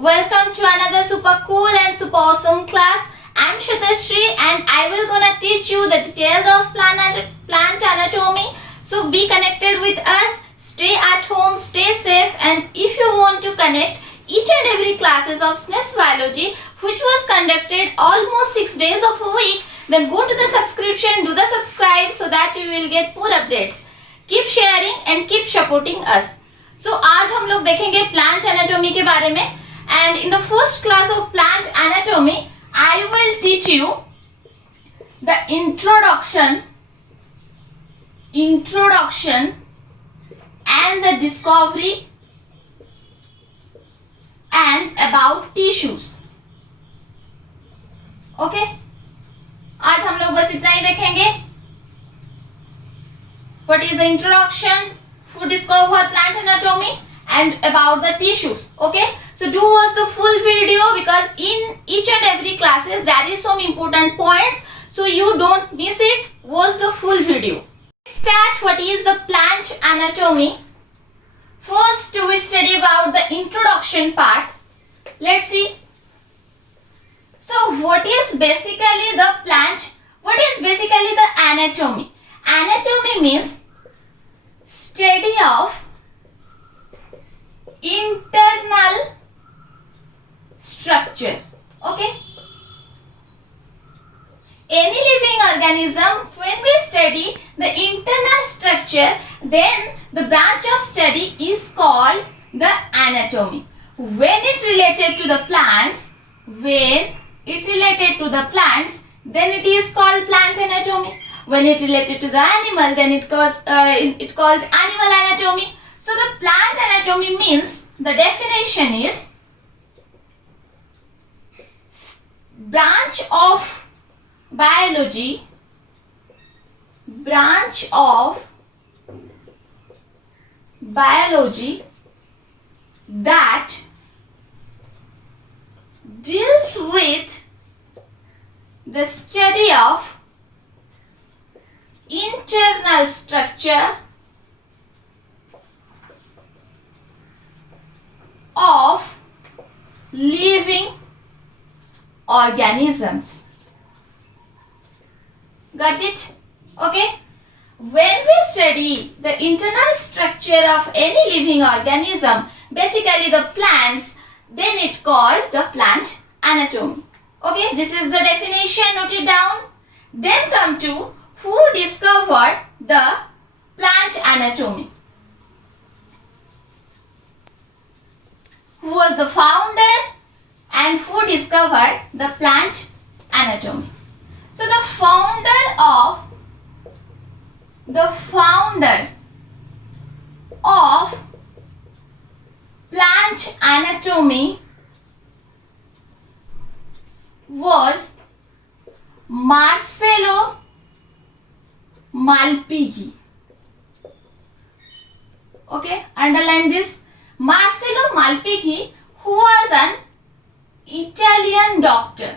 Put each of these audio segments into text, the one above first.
Welcome to another super cool and super awesome class. I'm Shatashri and I will gonna teach you the details of plant anatomy. So be connected with us, stay at home, stay safe, and if you want to connect each and every classes of SNFs biology which was conducted almost 6 days of a week, then go to the subscription, do the subscribe so that you will get more updates. Keep sharing and keep supporting us. So आज हम लोग देखेंगे plant anatomy के बारे में. And in the first class of plant anatomy, I will teach you the introduction and the discovery and about tissues. Okay? आज हम लोग बस इतना ही देखेंगे. What is the introduction, who discover plant anatomy and about the tissues. Okay, so do watch the full video because in each and every classes there is some important points, so you don't miss it. Watch the full video. Start. What is the plant anatomy? First we study about the introduction part. Let's see. So what is basically the plant? What is basically the anatomy? Anatomy means study of internal structure. Okay, any living organism, when we study the internal structure, then the branch of study is called the anatomy. When it related to the plants, then it is called plant anatomy. When it related to the animal, then it called animal anatomy. So the plant anatomy means, the definition is branch of biology that deals with the study of internal structure of living organisms. Got it? Okay. When we study the internal structure of any living organism, basically the plants, then it called the plant anatomy. Okay, this is the definition, note it down. Then come to who discovered the plant anatomy. Who was the founder and who discovered the plant anatomy? So the founder of plant anatomy was Marcello Malpighi. Okay, underline this. Marcello Malpighi, who was an Italian doctor.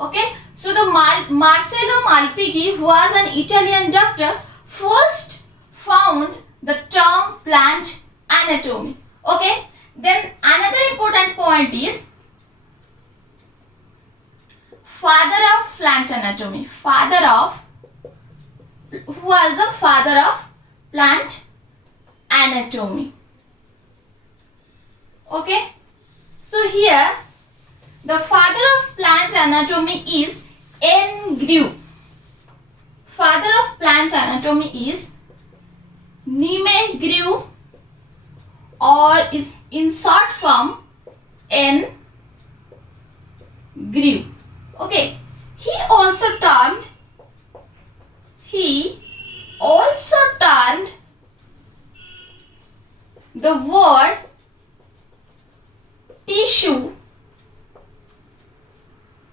Okay, so the Marcello Malpighi, who was an Italian doctor, first found the term plant anatomy. Okay, then another important point is father of plant anatomy. Who was the father of plant anatomy? Okay, so here the father of plant anatomy is N. Grew. Father of plant anatomy is Nime Grew, or is in short form N. Grew. Okay, he also turned the word tissue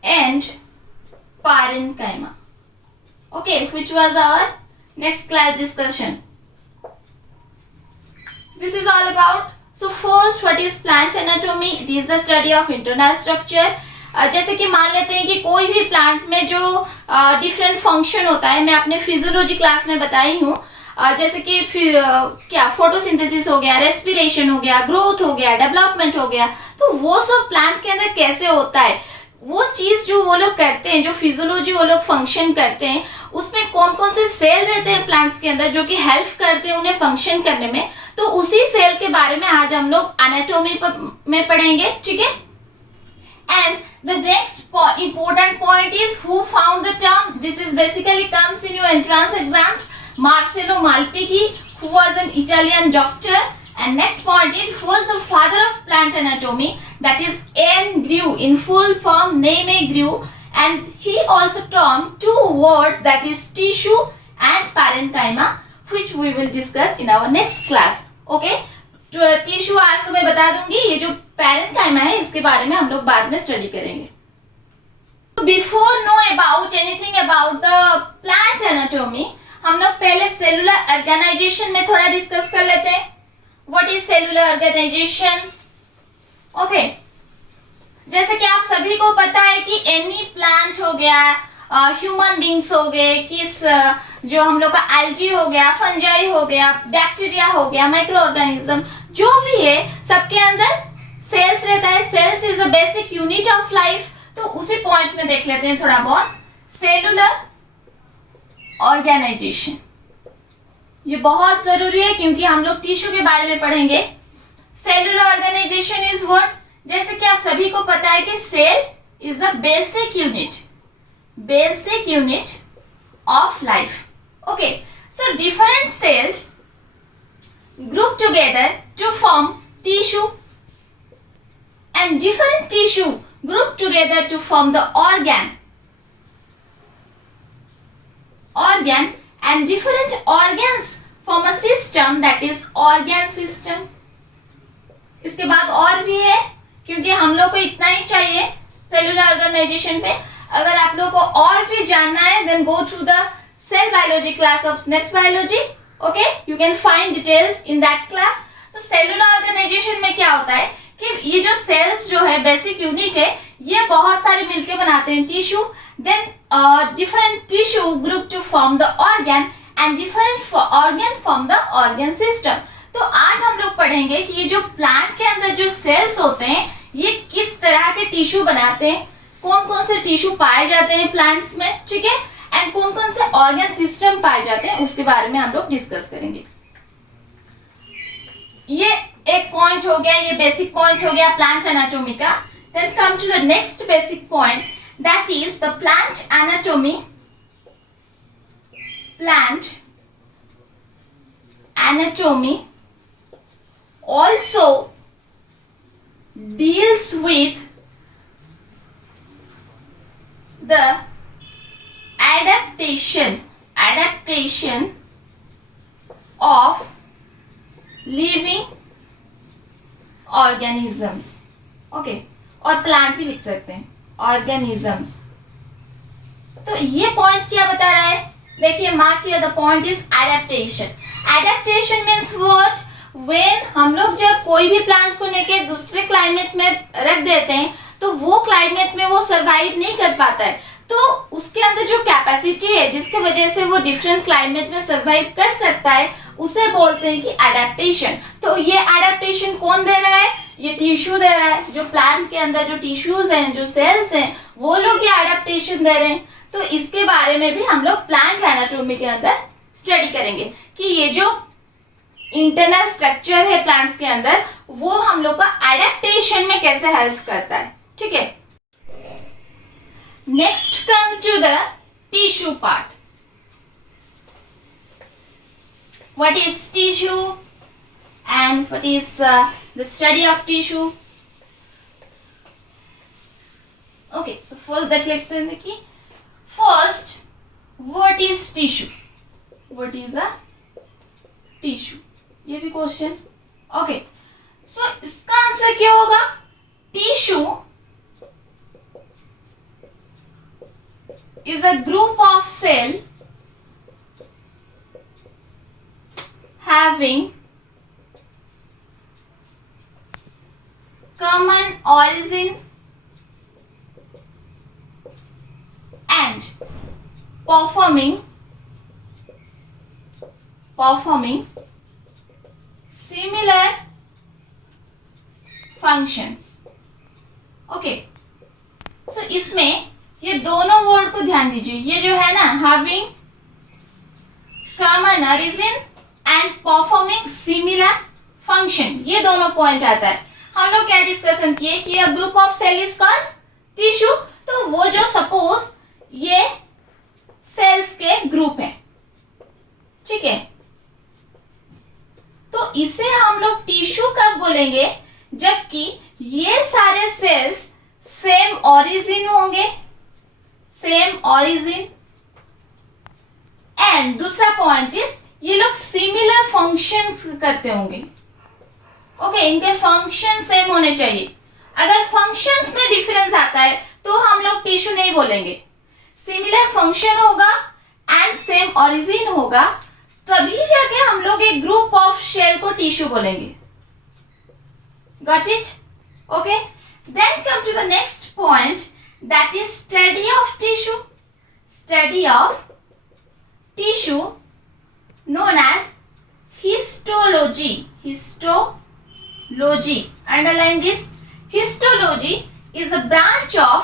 and parenchyma. Okay, which was our next class discussion. This is all about. So first, what is plant anatomy? It is the study of internal structure. जैसे कि मान लेते हैं कि कोई भी प्लांट में जो डिफरेंट फंक्शन होता है, मैं अपने फिजियोलॉजी क्लास में बताई हूँ, जैसे कि क्या फोटोसिंथेसिस हो गया, रेस्पिरेशन हो गया, ग्रोथ हो गया, डेवलपमेंट हो गया, तो वो सब प्लांट के अंदर कैसे होता है, वो चीज जो वो लोग करते हैं, जो फिजियोलॉजी वो लोग फंक्शन करते हैं, उसमें कौन कौन से सेल रहते हैं प्लांट्स के अंदर जो कि हेल्प करते हैं उन्हें फंक्शन करने में, तो उसी सेल के बारे में आज हम लोग एनाटॉमी में पढ़ेंगे, ठीक है। And the next important point is who found the term. This is basically comes in your entrance exams. Marcello Malpighi, who was an Italian doctor. And next point is who was the father of plant anatomy, that is N. Grew, in full form name Grew, and he also termed two words, that is tissue and parenchyma, which we will discuss in our next class. Okay, tissue आज तो मैं बता दूंगी, ये जो पैरेंकाइमा है इसके बारे में हम लोग बाद में स्टडी करेंगे। Before know about anything about the plant anatomy, हम लोग पहले सेलुलर ऑर्गेनाइजेशन में थोड़ा डिस्कस कर लेते हैं। What is cellular organization? Okay, जैसे कि आप सभी को पता है कि एनी प्लांट हो गया, ह्यूमन बींग्स हो गए, किस जो हम लोग का एल्जी हो गया, फंजाई हो गया, बैक्टीरिया हो गया, माइक्रो ऑर्गेनिज्म जो भी है, सबके अंदर सेल्स रहता है। Cells is a basic unit of life. तो उसी पॉइंट में देख लेते हैं थोड़ा बहुत, सेलुलर ऑर्गेनाइजेशन, ये बहुत जरूरी है क्योंकि हम लोग टिश्यू के बारे में पढ़ेंगे। सेलुलर ऑर्गेनाइजेशन इज व्हाट, जैसे कि आप सभी को पता है कि cell is a basic unit of life. Okay, so different cells group together to form tissue, and different tissue group together to form the organ, and different organs form a system, that is organ system. इसके बाद और भी है, क्योंकि हम लोग को इतना ही चाहिए सेलुलर ऑर्गेनाइजेशन पे। अगर आप लोगों को और भी जानना है, then go through the cell biology class of snaps biology. Okay, you can find details in that class. तो सेलुलर ऑर्गेनाइजेशन में क्या होता है कि ये जो सेल्स जो है बेसिक यूनिट है, ये बहुत सारे मिलके बनाते हैं tissue, then different tissue group to form the organ, and different organ form the organ system. तो आज हम लोग पढ़ेंगे कि ये जो प्लांट के अंदर जो सेल्स होते हैं, ये किस तरह के टिश्यू बनाते हैं, कौन कौन से टिश्यू पाए जाते हैं प्लांट्स में, ठीक है, एंड कौन कौन से ऑर्गन सिस्टम पाए जाते हैं, उसके बारे में हम लोग डिस्कस करेंगे। ये एक पॉइंट हो गया, ये बेसिक पॉइंट हो गया प्लांट एनाटॉमी का। Then come to the next basic point, that is the plant anatomy. Plant anatomy also deals with the adaptation of living organisms. Okay, और प्लांट भी लिख सकते हैं, ऑर्गेनिजम्स। तो ये पॉइंट क्या बता रहा है, देखिए mark here, the point is adaptation. Adaptation means what, when हम लोग जब कोई भी प्लांट को लेके दूसरे क्लाइमेट में रख देते हैं, तो वो क्लाइमेट में वो सरवाइव नहीं कर पाता है, तो उसके अंदर जो कैपेसिटी है जिसके वजह से वो डिफरेंट क्लाइमेट में सरवाइव कर सकता है, उसे बोलते हैं कि एडेप्टेशन। तो ये एडेप्टेशन कौन दे रहा है, ये टिश्यू दे रहा है। जो प्लांट के अंदर जो टिश्यूज हैं, जो सेल्स हैं, वो लोग ये एडेप्टेशन दे रहे हैं। तो इसके बारे में भी हम लोग प्लांट एनाटॉमी के अंदर स्टडी करेंगे कि ये जो इंटरनल स्ट्रक्चर है प्लांट्स के अंदर, वो हम लोग का एडेप्टेशन में कैसे हेल्प करता है, ठीक है। Next come to the tissue part. What is tissue and what is the study of tissue. Okay, so first देख लेते हैं कि first what is tissue, what is a tissue, ये भी क्वेश्चन। ओके, सो इसका आंसर क्या होगा, tissue is a group of cell having common origin and performing performing similar functions. ओके, सो इसमें ये दोनों वर्ड को ध्यान दीजिए. ये जो है ना, having common origin and performing similar function, ये दोनों पॉइंट आता है. हम लोग क्या डिस्कशन किए कि a group of cell is called tissue. तो वो जो सपोज ये सेल्स के ग्रुप है, ठीक है, तो इसे हम लोग टिश्यू कब बोलेंगे, जबकि ये सारे सेल्स सेम ओरिजिन होंगे, सेम ओरिजिन. एंड दूसरा पॉइंट इज ये लोग सिमिलर फंक्शन करते होंगे. ओके, इनके फंक्शन सेम होने चाहिए. अगर फंक्शंस में डिफरेंस आता है तो हम लोग टिश्यू नहीं बोलेंगे. सिमिलर फंक्शन होगा एंड सेम ओरिजिन होगा, तभी जाके हम लोग एक ग्रुप ऑफ सेल को टिश्यू बोलेंगे. Got it? Okay, then come to the next point, that is study of tissue. Study of tissue known as histology. Histology, underline this. Histology is a branch of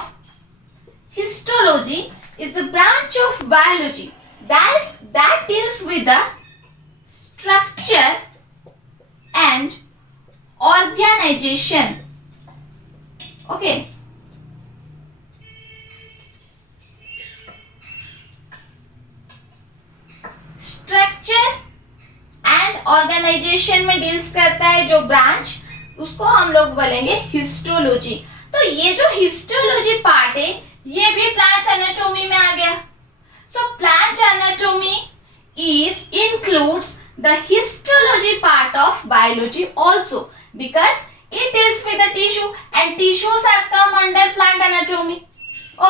biology that deals with the structure and organization. Okay, structure and organization में deals करता है जो ब्रांच, उसको हम लोग बोलेंगे हिस्टोलॉजी. तो ये जो हिस्टोलॉजी पार्ट है ये भी प्लांट एनाटॉमी में आ गया. So plant anatomy is includes the histology part of biology also, because it deals with the tissue and tissues are come under plant anatomy.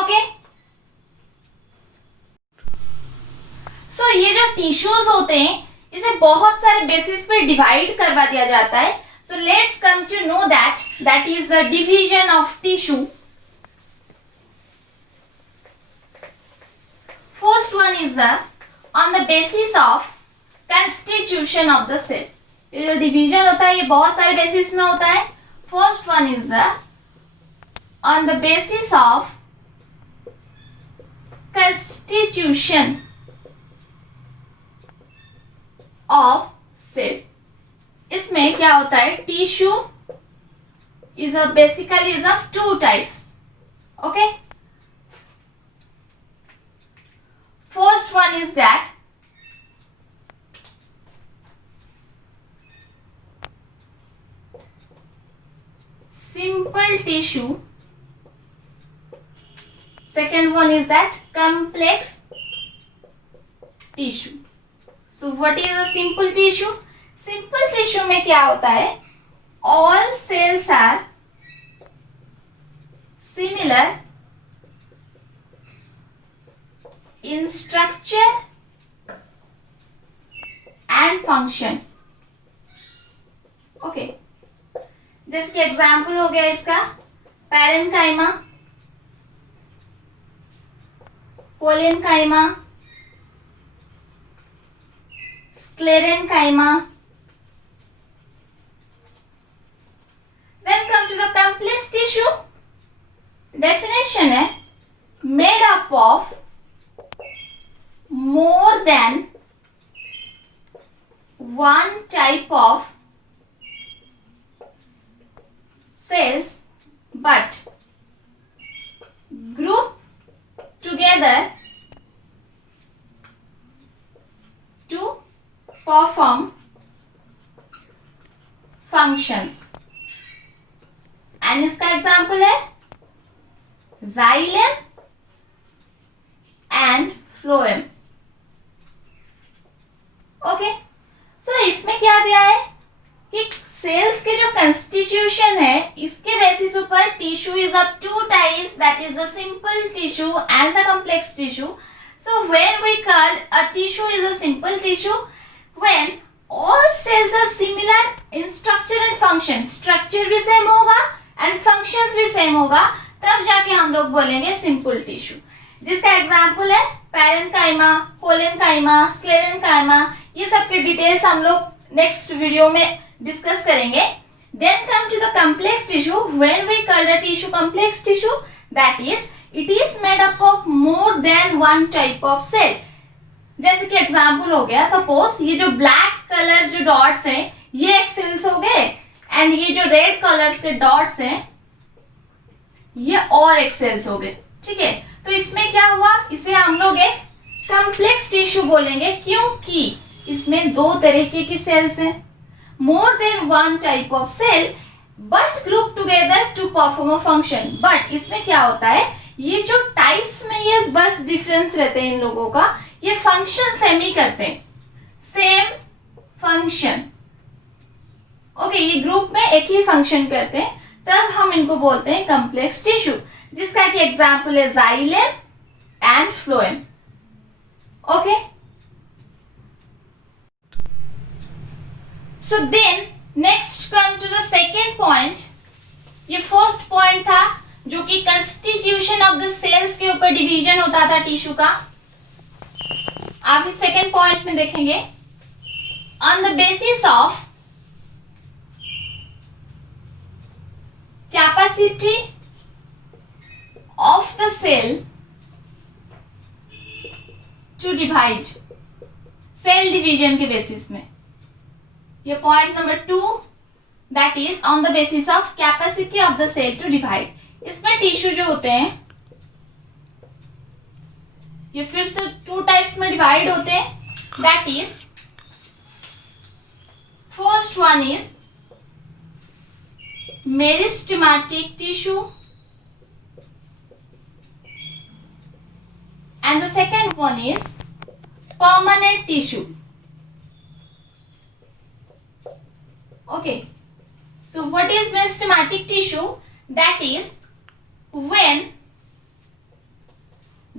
Okay, so ये जो टिश्यूज होते हैं इसे बहुत सारे बेसिस पे डिवाइड करवा दिया जाता है. So let's come to know that is the division of tissue. First one is the on the basis of constitution of the cell. ये जो डिवीजन होता है ये बहुत सारे बेसिस में होता है. First one is the on the basis of constitution of cell. इसमें क्या होता है, tissue is a basically is of two types. Okay, first one is that simple tissue. Second one is that complex tissue. So what is a simple tissue? Simple tissue में क्या होता है, all cells are similar in structure and function. Okay, जैसे कि एग्जाम्पल हो गया इसका parenchyma, collenchyma, sclerenchyma. Then come to the complex tissue. Definition है made up of more than one type of cells but group together to perform functions. And इसका एग्जाम्पल है xylem and phloem. Okay, सो इसमें क्या दिया है कि सेल्स के जो कंस्टिट्यूशन है इसके बेसिस ऊपर tissue is of two types, that is the simple tissue and the complex tissue. So when we call a tissue is a simple tissue when all cells are similar in structure and function. Structure भी same होगा and functions भी same होगा, तब जाके हम लोग बोलेंगे simple tissue. जिसका एग्जांपल है पैरेन्काइमा, कोलेनकाइमा, स्क्लेरेनकाइमा. ये सब के डिटेल्स हम लोग नेक्स्ट वीडियो में डिस्कस करेंगे. Then come to the complex tissue. When we call the tissue complex tissue, that is, it is made up of more than one type of cell. जैसे कि एग्जाम्पल हो गया, सपोज ये जो ब्लैक कलर जो डॉट्स हैं ये एक सेल्स हो गए, एंड ये जो रेड कलर्स के डॉट्स हैं ये और एक सेल्स हो गए. ठीक है, तो इसमें क्या हुआ, इसे हम लोग एक कॉम्प्लेक्स टिश्यू बोलेंगे क्योंकि इसमें दो तरीके की सेल्स हैं, more than one type of cell but group together to perform a function. But इसमें क्या होता है, ये जो टाइप्स में ये बस डिफरेंस रहते हैं इन लोगों का, ये फंक्शन सेम ही करते हैं, सेम फंक्शन. ओके, ये ग्रुप में एक ही फंक्शन करते हैं, तब हम इनको बोलते हैं कॉम्प्लेक्स टिश्यू, जिसका कि एग्जाम्पल है xylem and phloem. Okay, so then next come to the second point. ये फर्स्ट पॉइंट था जो कि कंस्टिट्यूशन ऑफ द सेल्स के ऊपर डिवीजन होता था टिश्यू का. आप इस सेकेंड पॉइंट में देखेंगे, on the basis of capacity of the cell to divide, cell division के बेसिस में. ये point number 2, that is on the basis of capacity of the cell to divide. इसमें टिश्यू जो होते हैं ये फिर से 2 टाइप्स में डिवाइड होते हैं. That is, first one is meristematic tissue and the second one is permanent tissue. Okay, so what is meristematic tissue? That is when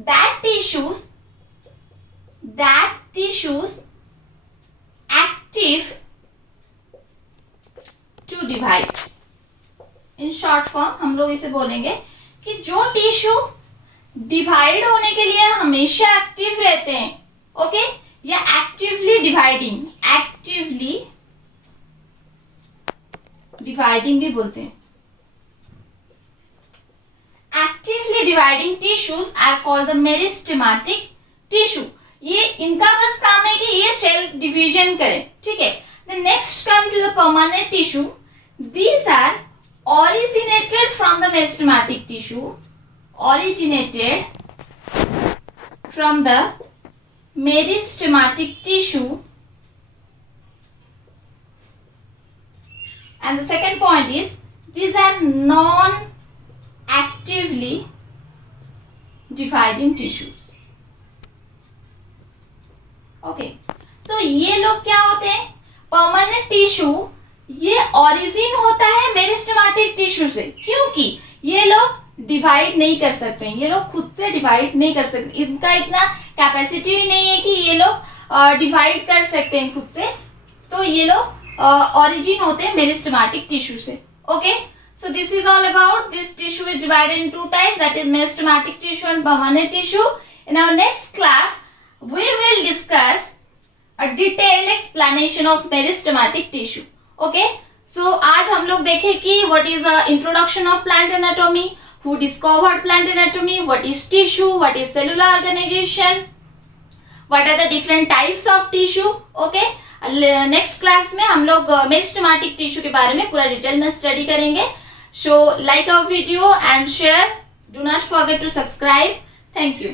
that tissues active to divide. In short form हम लोग इसे बोलेंगे कि जो tissue divide होने के लिए हमेशा एक्टिव रहते हैं. ओके, या एक्टिवली डिवाइडिंग भी बोलते हैं. Actively dividing tissues are called the meristematic tissue. ये इनका बस काम है कि ये सेल डिवीजन करें. ठीक है, the next come to the permanent tissue. These are originated from the meristematic tissue, and the second point is these are non-actively dividing tissues. Okay, so ये लोग क्या होते हैं, परमानेंट टिश्यू. ये ओरिजिन होता है मेरिस्टेमेटिक टिश्यू से, क्योंकि ये लोग डिवाइड नहीं कर सकते, ये लोग खुद से डिवाइड नहीं कर सकते, इनका इतना कैपेसिटी ही नहीं है कि ये लोग डिवाइड कर सकते हैं खुद से. तो ये लोग ओरिजिन होते हैं मेरिस्टेमेटिक टिश्यू से. Okay, so this is all about this tissue is divided in 2 types, that is meristematic tissue and permanent tissue. In our next class we will discuss a detailed explanation of meristematic tissue. Okay, so आज हम लोग देखें कि what is the introduction of plant anatomy, who discovered plant anatomy, what is tissue, what is cellular organisation, what are the different types of tissue. Okay, next class में हम लोग meristematic tissue के बारे में पूरा डिटेल में स्टडी करेंगे. So like our video and share. Do not forget to subscribe. Thank you.